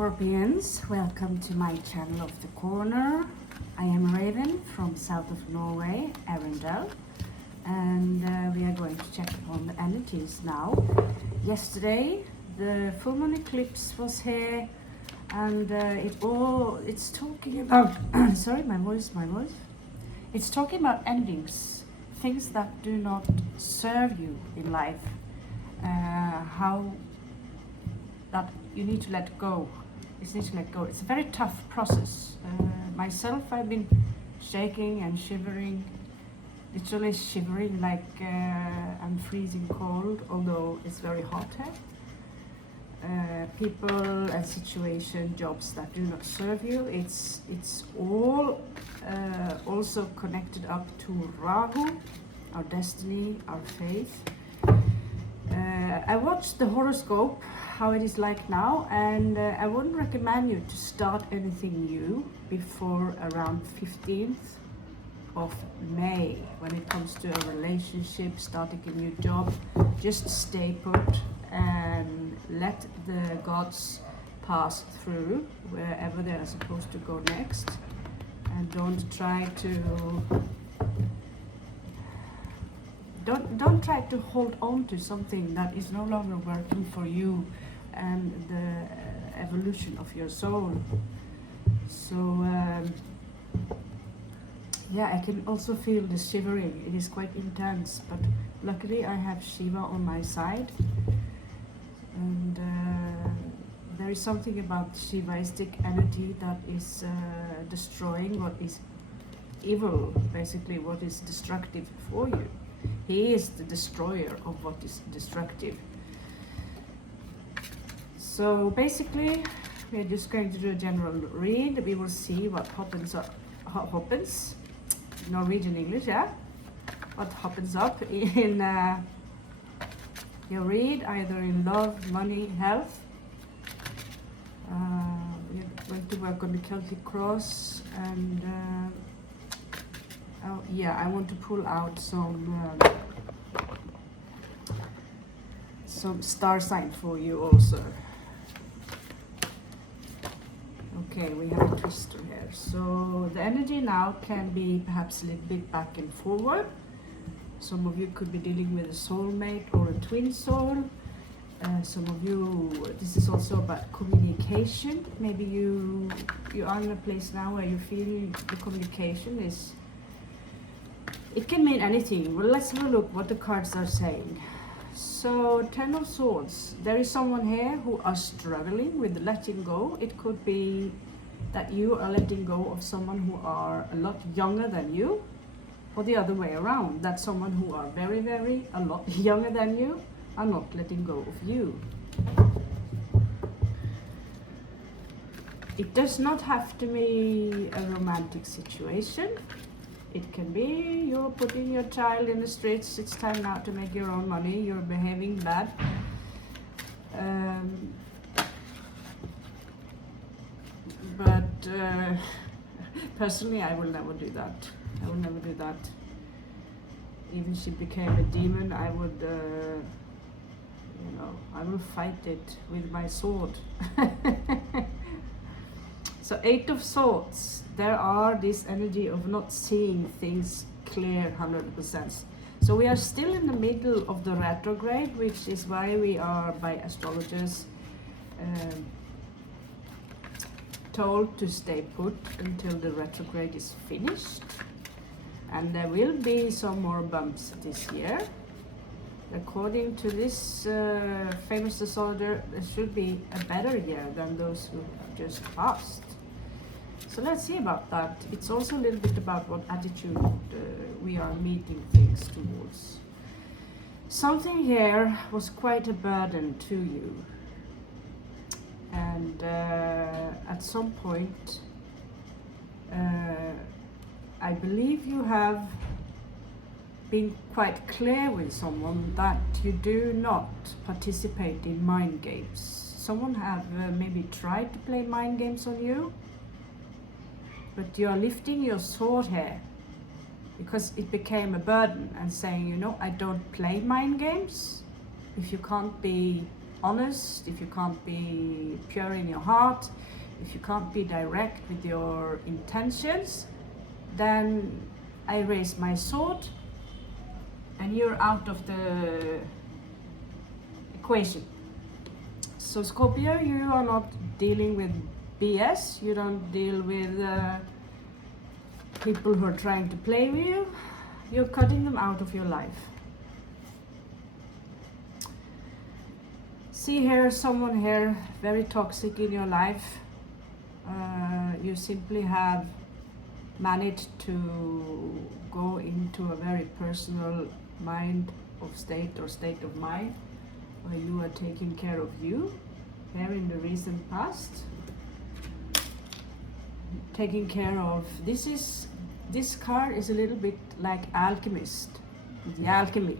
Scorpions, welcome to my channel of the corner. I am Raven from south of Norway, Arendal, and we are going to check on the energies now. Yesterday the full moon eclipse was here, and it's talking about sorry, my voice. It's talking about endings, things that do not serve you in life, how that you need to let go. It's a very tough process. Myself, I've been shaking and shivering, literally shivering like I'm freezing cold, although it's very hot here. People and situation, jobs that do not serve you. It's all also connected up to Rahu, our destiny, our faith. I watched the horoscope, how it is like now, and I wouldn't recommend you to start anything new before around 15th of May when it comes to a relationship, starting a new job. Just stay put and let the gods pass through wherever they are supposed to go next, and don't try to hold on to something that is no longer working for you and the evolution of your soul. So yeah, I can also feel the shivering. It is quite intense, but luckily I have Shiva on my side, and there is something about Shivaistic energy that is destroying what is evil, basically what is destructive for you. He is the destroyer of what is destructive. So basically, we're just going to do a general read. We will see what happens, Norwegian English, yeah? What happens up in your read, either in love, money, health. We're going to work on the Celtic cross, and oh yeah, I want to pull out some star sign for you also. Okay, we have a twister here. So the energy now can be perhaps a little bit back and forward. Some of you could be dealing with a soulmate or a twin soul. Some of you, this is also about communication. Maybe you are in a place now where you feel the communication is, it can mean anything. Well, let's have a look what the cards are saying. So, Ten of Swords. There is someone here who are struggling with letting go. It could be that you are letting go of someone who are a lot younger than you, or the other way around, that someone who are very, a lot younger than you are not letting go of you. It does not have to be a romantic situation. It can be you're putting your child in the streets, it's time now to make your own money, you're behaving bad. But personally, I will never do that. I will never do that. Even if she became a demon, I would, I will fight it with my sword. So 8 of Swords, there are this energy of not seeing things clear 100%. So we are still in the middle of the retrograde, which is why we are, by astrologers, told to stay put until the retrograde is finished. And there will be some more bumps this year. According to this famous astrologer, there should be a better year than those who just passed. So let's see about that. It's also a little bit about what attitude we are meeting things towards. Something here was quite a burden to you. And at some point, I believe you have been quite clear with someone that you do not participate in mind games. Someone have maybe tried to play mind games on you, but you are lifting your sword here because it became a burden and saying, I don't play mind games. If you can't be honest, if you can't be pure in your heart, if you can't be direct with your intentions, then I raise my sword and you're out of the equation. So Scorpio, you are not dealing with BS, you don't deal with people who are trying to play with you. You're cutting them out of your life. See here, someone here very toxic in your life. You simply have managed to go into a very personal mind of state or state of mind where you are taking care of you here in the recent past, taking care of this card is a little bit like alchemist. The alchemy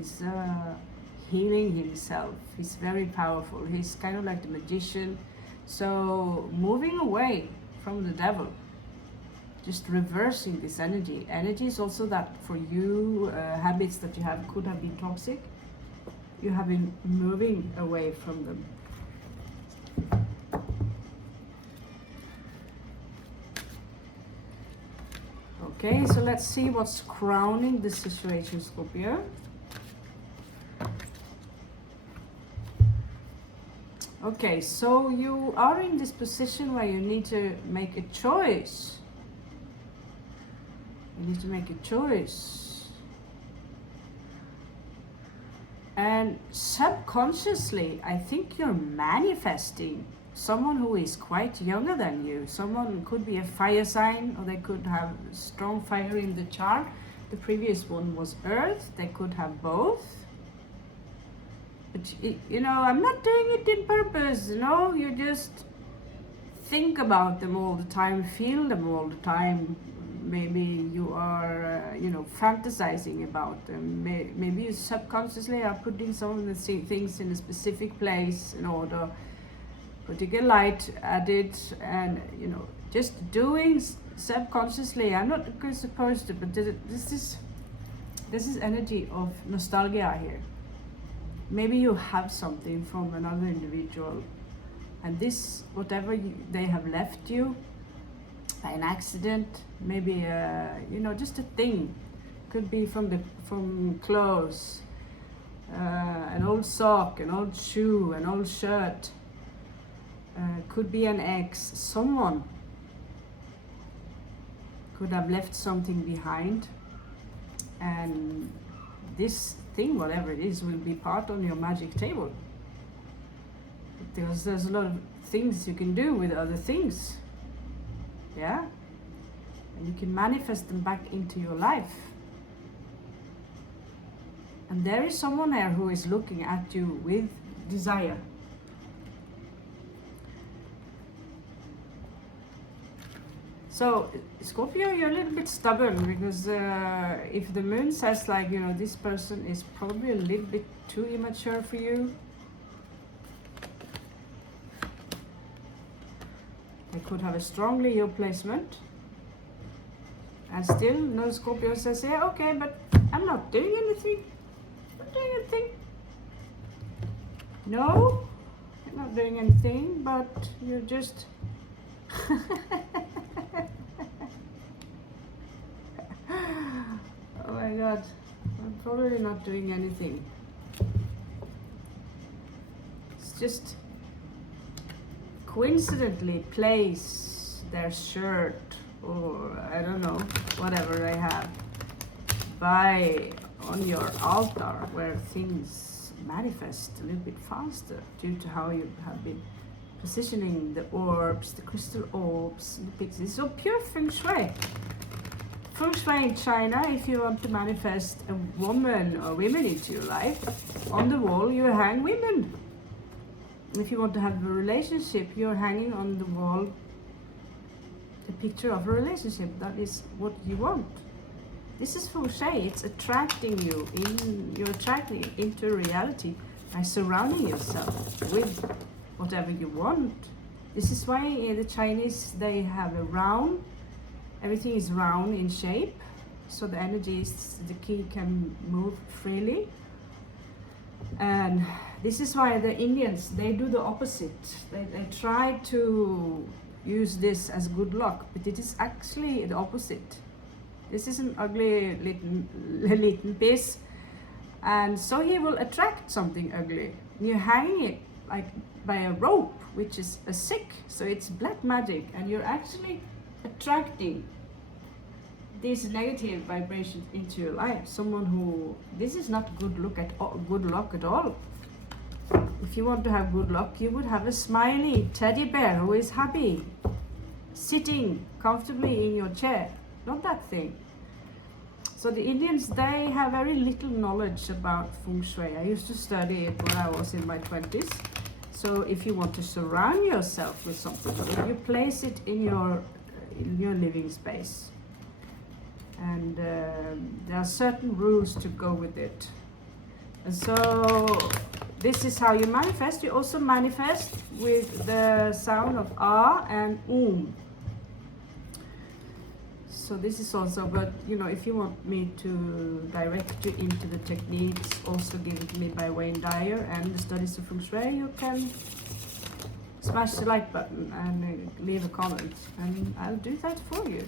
is healing himself. He's very powerful. He's kind of like the magician. So moving away from the devil, just reversing this energy. Energy is also that for you, habits that you have could have been toxic. You have been moving away from them. Okay, so let's see what's crowning this situation, Scorpio. Okay, so you are in this position where you need to make a choice. You need to make a choice. And subconsciously, I think you're manifesting someone who is quite younger than you. Someone could be a fire sign, or they could have strong fire in the chart. The previous one was earth. They could have both. But, you know, I'm not doing it in purpose, you know. You just think about them all the time, feel them all the time. Maybe you are, you know, fantasizing about them. Maybe you subconsciously are putting some of the things in a specific place in order, putting a light at it, and, you know, just doing subconsciously. I'm not supposed to, but this is energy of nostalgia here. Maybe you have something from another individual, and this, whatever they have left you, an accident, maybe you know, just a thing, could be from clothes, an old sock, an old shoe, an old shirt, could be an ex. Someone could have left something behind, and this thing, whatever it is, will be part on your magic table, because there's a lot of things you can do with other things. Yeah, and you can manifest them back into your life. And there is someone there who is looking at you with desire. So Scorpio, you're a little bit stubborn, because if the moon says, like, you know, this person is probably a little bit too immature for you. They could have a strong Leo placement. And still, no, Scorpio says, yeah, okay, but I'm not doing anything. I'm not doing anything. No, you're not doing anything, but you're just... Oh my God, I'm probably not doing anything. It's just coincidentally place their shirt, or I don't know, whatever they have, by on your altar, where things manifest a little bit faster due to how you have been positioning the orbs, the crystal orbs, the pixies. So pure feng shui. Feng shui in China, if you want to manifest a woman or women into your life, on the wall you hang women. If you want to have a relationship, you're hanging on the wall a picture of a relationship. That is what you want. This is feng shui. It's attracting you you're attracting it into reality by surrounding yourself with whatever you want. This is why the Chinese, they have a round, everything is round in shape, so the energies, the key can move freely. And this is why the Indians, they do the opposite. They try to use this as good luck, but it is actually the opposite. This is an ugly little piece, and so he will attract something ugly. You hang it like by a rope, which is a sick, so it's black magic, and you're actually attracting these negative vibrations into your life. Someone who, this is not good luck at all. If you want to have good luck, you would have a smiley teddy bear who is happy, sitting comfortably in your chair, not that thing. So the Indians, they have very little knowledge about feng shui. I used to study it when I was in my 20s. So if you want to surround yourself with something, you place it in your living space. And there are certain rules to go with it. And so this is how you manifest. You also manifest with the sound of ah and So this is also, but you know, if you want me to direct you into the techniques also given to me by Wayne Dyer and the studies of feng shui, you can smash the like button and leave a comment, and I'll do that for you.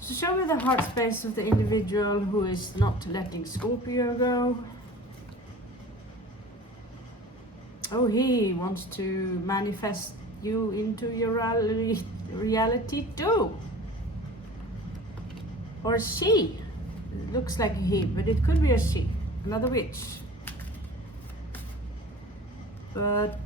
So show me the heart space of the individual who is not letting Scorpio go. Oh, he wants to manifest you into your reality too. Or she. It looks like a he, but it could be a she. Another witch. But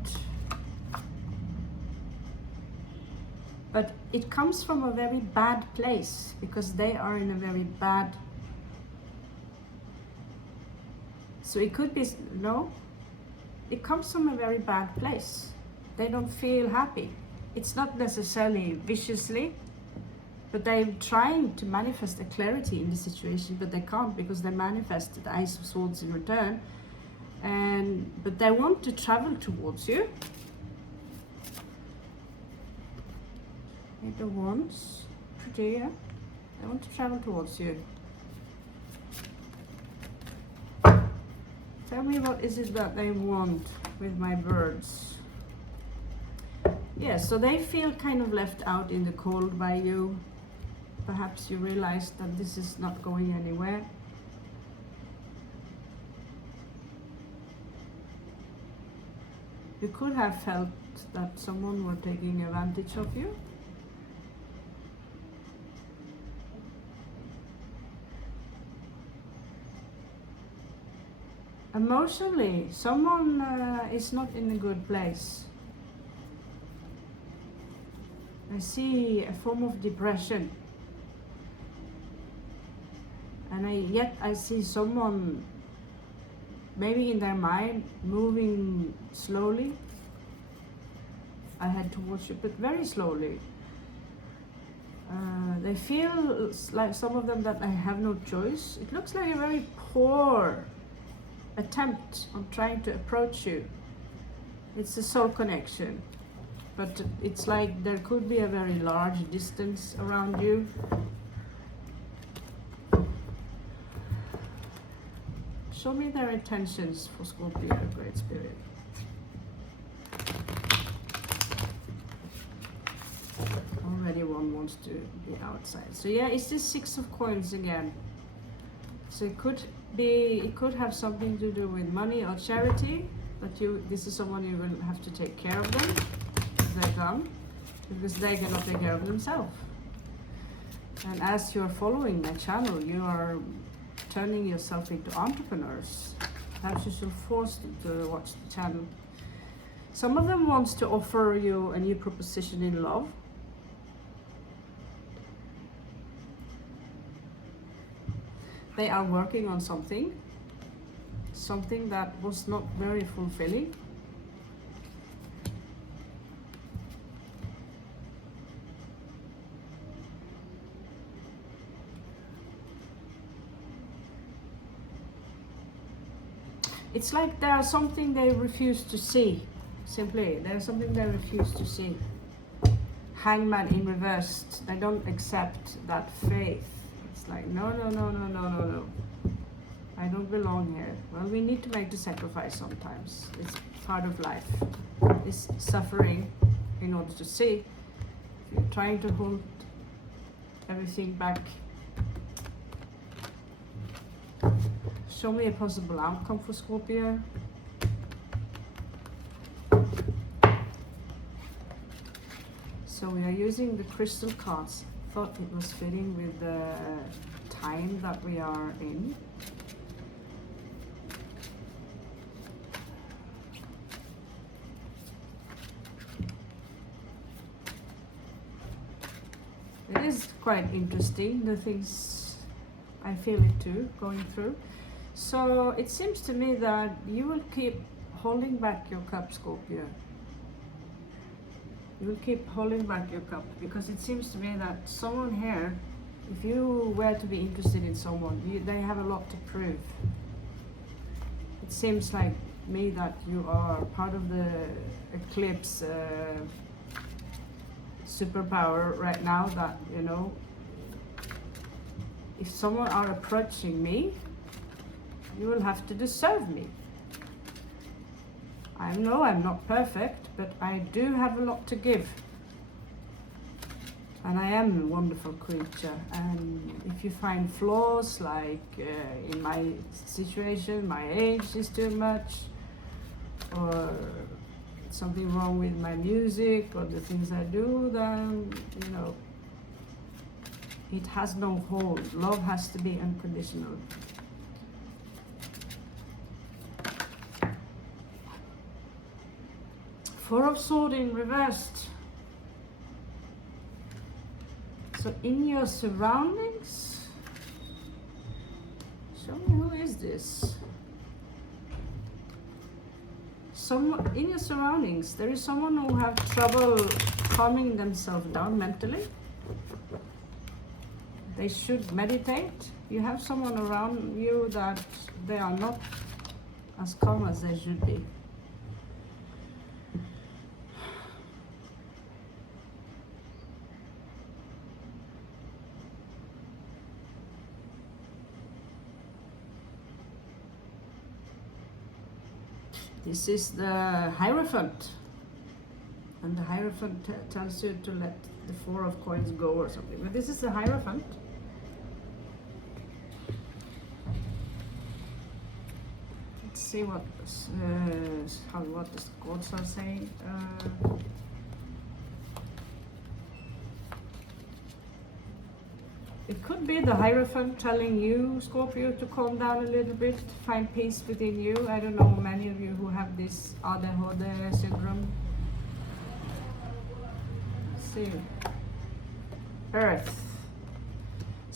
it comes from a very bad place, because they are in a very bad. So it could be, no, it comes from a very bad place. They don't feel happy. It's not necessarily viciously, but they're trying to manifest a clarity in the situation, but they can't, because they manifest the Ace of Swords in return. But they want to travel towards you. The Wands, pretty, yeah? They want to travel towards you. Tell me, what is it that they want with my birds? Yeah, so they feel kind of left out in the cold by you. Perhaps you realize that this is not going anywhere. You could have felt that someone were taking advantage of you. Emotionally, someone is not in a good place. I see a form of depression. And yet I see someone, maybe in their mind, moving slowly ahead towards you, but very slowly. They feel like, some of them, that I have no choice. It looks like a very poor attempt on trying to approach you. It's a soul connection, but it's like there could be a very large distance around you. Show me their intentions for Scorpio, Great Spirit. Already one wants to be outside. So yeah, it's this Six of Coins again. So it could have something to do with money or charity, but this is someone you will have to take care of them if they come, because they cannot take care of themselves. And as you're following my channel, you are turning yourself into entrepreneurs. Perhaps you should force them to watch the channel. Some of them wants to offer you a new proposition in love. They are working on something that was not very fulfilling. It's like there's something they refuse to see. Simply, there's something they refuse to see. Hangman in reverse. They don't accept that faith. It's like, no. I don't belong here. Well, we need to make the sacrifice sometimes. It's part of life. It's suffering in order to see. If you're trying to hold everything back, show me a possible outcome for Scorpio. So we are using the crystal cards. Thought it was fitting with the time that we are in. It is quite interesting, the things, I feel it too, going through. So it seems to me that you will keep holding back your cup, Scorpio. You will keep holding back your cup, because it seems to me that someone here, if you were to be interested in someone, they have a lot to prove. It seems like me that you are part of the eclipse superpower right now, that, you know, if someone are approaching me, you will have to deserve me. I know I'm not perfect, but I do have a lot to give. And I am a wonderful creature. And if you find flaws, like in my situation, my age is too much, or something wrong with my music or the things I do, then, you know, it has no hold. Love has to be unconditional. Four of Swords in reversed. So in your surroundings, show me, who is this? In your surroundings, there is someone who have trouble calming themselves down mentally. They should meditate. You have someone around you that they are not as calm as they should be. This is the Hierophant, and the Hierophant tells you to let the Four of Coins go or something. But this is the Hierophant. Let's see what the cards are saying. It could be the Hierophant telling you, Scorpio, to calm down a little bit, find peace within you. I don't know many of you who have this ADHD syndrome. Let's see. Earth.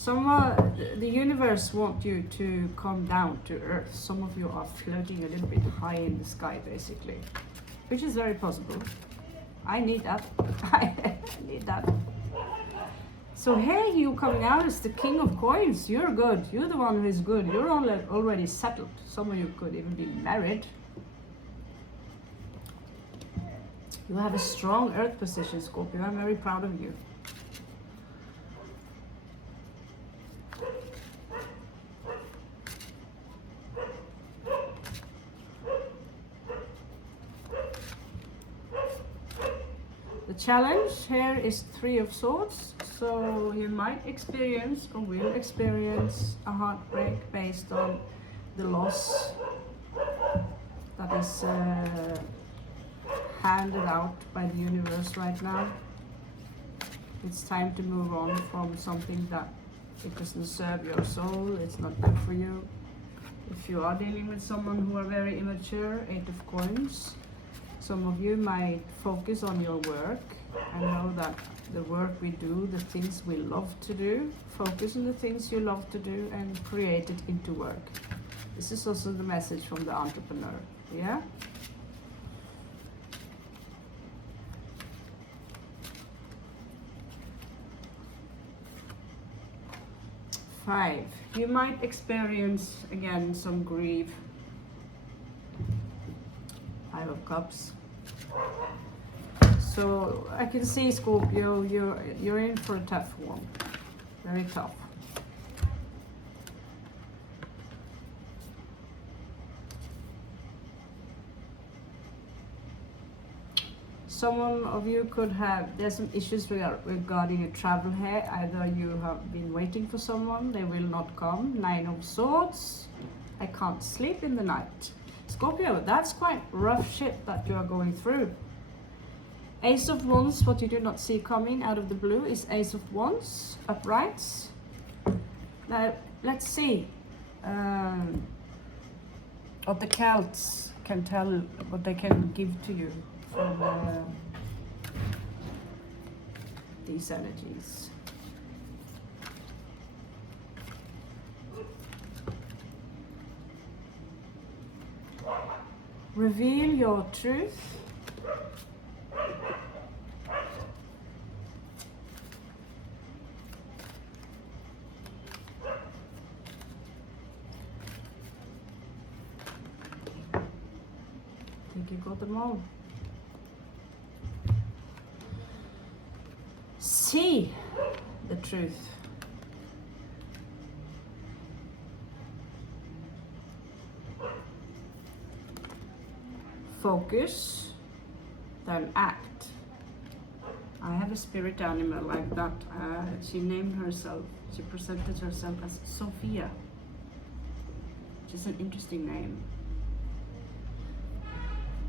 The universe wants you to come down to Earth. Some of you are floating a little bit high in the sky, basically, which is very possible. I need that. I need that. So here you coming out as the King of Coins. You're good. You're the one who is good. You're already settled. Some of you could even be married. You have a strong Earth position, Scorpio. I'm very proud of you. The challenge here is Three of Swords. So you might experience or will experience a heartbreak based on the loss that is handed out by the universe right now. It's time to move on from something that it doesn't serve your soul. It's not good for you. If you are dealing with someone who are very immature, Eight of Coins, some of you might focus on your work and know that the work we do, the things we love to do, focus on the things you love to do and create it into work. This is also the message from the entrepreneur, yeah? Five, you might experience again some grief. Five of Cups. So I can see, Scorpio, you're in for a tough one. Very tough. Someone of you could have, there's some issues regarding your travel here. Either you have been waiting for someone, they will not come. 9 of Swords, I can't sleep in the night. Scorpio, that's quite rough shit that you are going through. Ace of Wands, what you do not see coming out of the blue is Ace of Wands, uprights. Now, let's see what the Celts can tell, what they can give to you from these energies. Reveal your truth. I think you got them all. See the truth. Focus, then act. I have a spirit animal like that. She named herself, she presented herself as Sophia, which is an interesting name.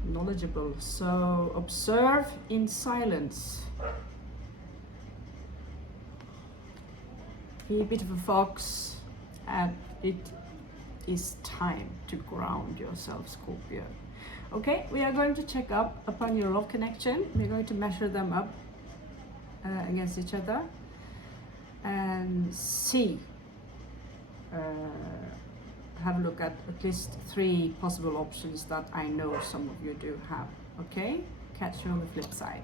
Knowledgeable. So observe in silence. Be a bit of a fox, and it is time to ground yourself, Scorpio. Okay, we are going to check up upon your love connection. We're going to measure them up against each other and see. Have a look at least 3 possible options that I know some of you do have. Okay, catch you on the flip side.